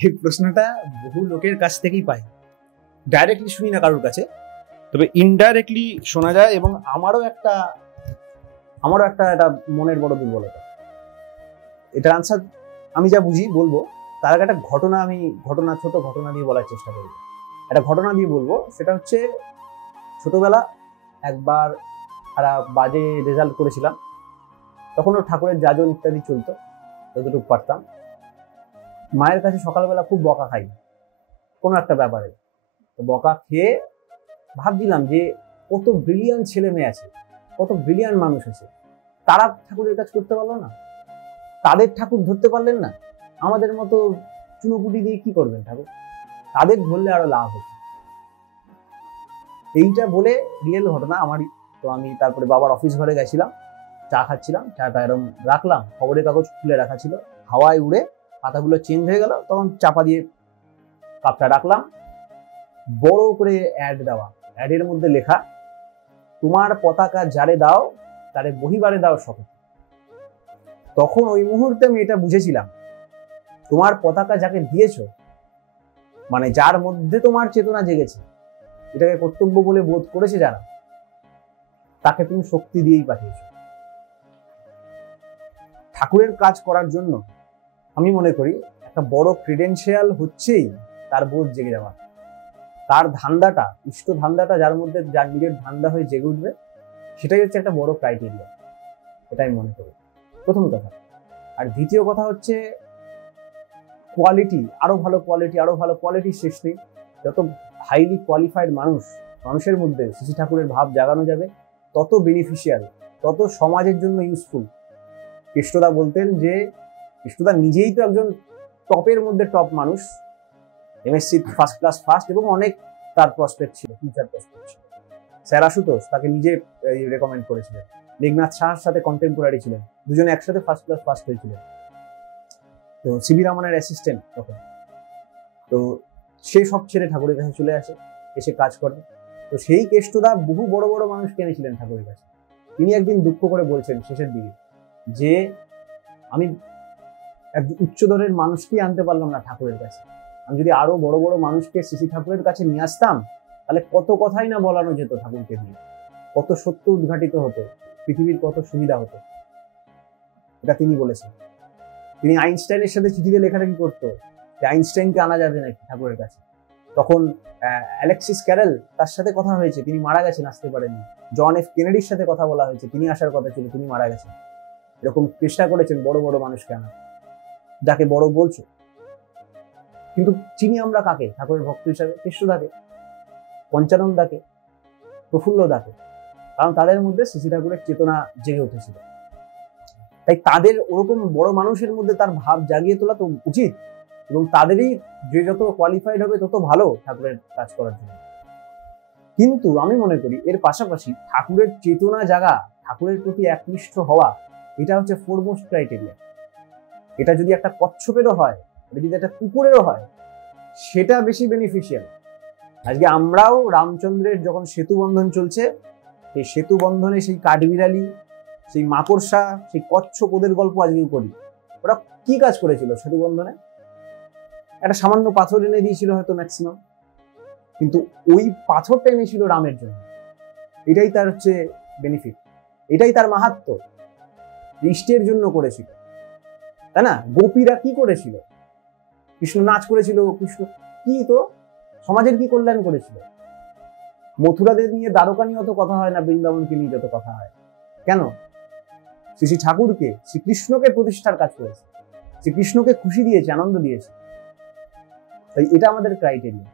এই প্রশ্নটা বহু লোকের কাছ থেকেই পাই, ডাইরেক্টলি শুনি না কারোর কাছে, তবে ইনডাইরেক্টলি শোনা যায়। এবং আমারও একটা এটা মনের বড় দুর্বলতা। এটার আনসার আমি যা বুঝি বলবো, তার আগে একটা ছোট ঘটনা দিয়ে বলার চেষ্টা করবো। একটা ঘটনা দিয়ে বলবো, সেটা হচ্ছে ছোটবেলা একবার তারা বাজে রেজাল্ট করেছিলাম, তখনও ঠাকুরের যাজন ইত্যাদি চলতো, যতটুকু পারতাম। মায়ের কাছে সকালবেলা খুব বকা খাই কোনো একটা ব্যাপারে। তো বকা খেয়ে ভাবছিলাম যে কত ব্রিলিয়ান্ট ছেলে মেয়ে আছে, কত ব্রিলিয়ান্ট মানুষ আছে, তারা ঠাকুরের কাজ করতে পারলো না, তাদের ঠাকুর ধরতে পারলেন না, আমাদের মতো চুনোপুটি দিয়ে কি করবেন ঠাকুর, তাদের ধরলে আরো লাভ হতো। এইটা বলে রিয়েল ঘটনা আমারই। তো আমি তারপরে বাবার অফিস ঘরে গেছিলাম, চা খাচ্ছিলাম, চাটা এরকম রাখলাম, খবরের কাগজ খুলে রাখা ছিল, হাওয়ায় উড়ে পাতাগুলো চেঞ্জ হয়ে গেল, তখন চাপা দিয়ে কাপটা রাখলাম। বড় করে অ্যাড দেওয়া, অ্যাডের মধ্যে লেখা, তোমার পতাকা যারে দাও তারে বহিবারে দাও শপথ। তখন ওই মুহূর্তে আমি এটা বুঝেছিলাম, তোমার পতাকা যাকে দিয়েছ, মানে যার মধ্যে তোমার চেতনা জেগেছে, এটাকে কর্তব্য বলে বোধ করেছে যারা, তাকে তুমি শক্তি দিয়েই পাঠিয়েছ। ঠাকুরের কাজ করার জন্য আমি মনে করি একটা বড় ক্রিডেন্সিয়াল হচ্ছেই তার বোধ জেগে যাওয়া, তার ধান্দাটা, ইষ্ট ধান্দাটা যার মধ্যে, যার নিজের ধান্দা হয়ে জেগে উঠবে, সেটাই হচ্ছে একটা বড় ক্রাইটেরিয়া, এটা আমি মনে করি, প্রথম কথা। আর দ্বিতীয় কথা হচ্ছে কোয়ালিটি, আরো ভালো কোয়ালিটি শেষ নেই। যত হাইলি কোয়ালিফাইড মানুষের মধ্যে শ্রী ঠাকুরের ভাব জাগানো যাবে, তত বেনিফিশিয়াল, তত সমাজের জন্য ইউজফুল। কৃষ্ণদা বলতেন যে, কৃষ্ণদা নিজেই তো একজন টপের মধ্যে টপ মানুষ, এমএসসি ফার্স্ট ক্লাস ফার্স্ট, এবং অনেক তার প্রসপেক্ট ছিল, ফিউচার প্রসপেক্ট ছিল। স্যার আশুতোষ তাকে নিজে রেকমেন্ড করেছিলেন, মেঘনাথ সাহার সাথে কন্টেম্পোরারি ছিলেন, দুজনে একসাথে ফার্স্ট ক্লাস ফার্স্ট হয়েছিলেন। তো সিবি রামনের অ্যাসিস্ট্যান্ট তখন। তো সেই সব ছেড়ে ঠাকুরের কাছে চলে আসে, এসে কাজ করে। তো সেই কেষ্টদা বহু বড় বড় মানুষকে এনেছিলেন ঠাকুরের কাছে। তিনি একদিন দুঃখ করে বলছেন শেষের দিকে যে, আমি একজন উচ্চদরের মানুষকেই আনতে পারলাম না ঠাকুরের কাছে, আমি যদি আরো বড় বড় মানুষকে শ্রী ঠাকুরের কাছে নিয়ে আসতাম, তাহলে কত কথাই না বলানো যেত ঠাকুরকে দিয়ে, কত সত্য উদ্ঘাটিত হতো, পৃথিবীর কত সুবিধা হতো। এটা তিনি বলেছেন। তিনি আইনস্টাইনের সাথে চিঠিতে লেখালেখি করতো যে আইনস্টাইনকে আনা যাবে নাকি ঠাকুরের কাছে। তখন অ্যালেক্সিস ক্যারেল, তার সাথে কথা হয়েছে, তিনি মারা গেছেন, আসতে পারেননি। জন এফ কেনেডির সাথে কথা বলা হয়েছে, তিনি আসার কথা ছিল, তিনি মারা গেছেন। এরকম চেষ্টা করেছেন বড় বড় মানুষকে আনা, যাকে বড় বলছো। কিন্তু চিনি আমরা কাকে ঠাকুরের ভক্ত হিসাবে? কৃষ্ণদাকে, পঞ্চানন্দাকে, প্রফুল্লদাকে, কারণ তাদের মধ্যে শ্রী ঠাকুরের চেতনা জেগে উঠেছিল। তাই তাদের ওরকম বড় মানুষের মধ্যে তার ভাব জাগিয়ে তোলা তো উচিত, এবং তাদেরই যে যত কোয়ালিফাইড হবে তত ভালো ঠাকুরের কাজ করার জন্য। কিন্তু আমি মনে করি এর পাশাপাশি ঠাকুরের চেতনা জাগা, ঠাকুরের প্রতি একনিষ্ঠ হওয়া, এটা হচ্ছে ফোরমোস্ট ক্রাইটেরিয়া। এটা যদি একটা কচ্ছপেরও হয়, এটা যদি একটা কুকুরেরও হয়, সেটা বেশি বেনিফিশিয়াল। আজকে আমরাও রামচন্দ্রের যখন সেতু বন্ধন চলছে, সেই সেতু বন্ধনে সেই কাঠবিড়ালি, সেই মাকড়সা, সেই কচ্ছপ, ওদের গল্প আজকেও করি। ওরা কি কাজ করেছিল সেতু বন্ধনে? একটা সামান্য পাথর এনে দিয়েছিল হয়তো ম্যাক্সিমাম, কিন্তু ওই পাথরটা এনেছিল রামের জন্য। এটাই তার হচ্ছে বেনিফিট, এটাই তার মাহাত্ম্য। ইষ্টের জন্য করেছিল, তাই না? গোপীরা কি করেছিল? কৃষ্ণ নাচ করেছিল, কৃষ্ণ কি তো সমাজের কি কল্যাণ করেছিল? মথুরাদের নিয়ে, দ্বারকা নিয়ে অত কথা হয় না, বৃন্দাবনকে নিয়ে যত কথা হয়। কেন? শ্রী ঠাকুরকে, শ্রীকৃষ্ণকে প্রতিষ্ঠার কাজ করেছে, শ্রীকৃষ্ণকে খুশি দিয়েছে, আনন্দ দিয়েছে। তাই এটা আমাদের ক্রাইটেরিয়া।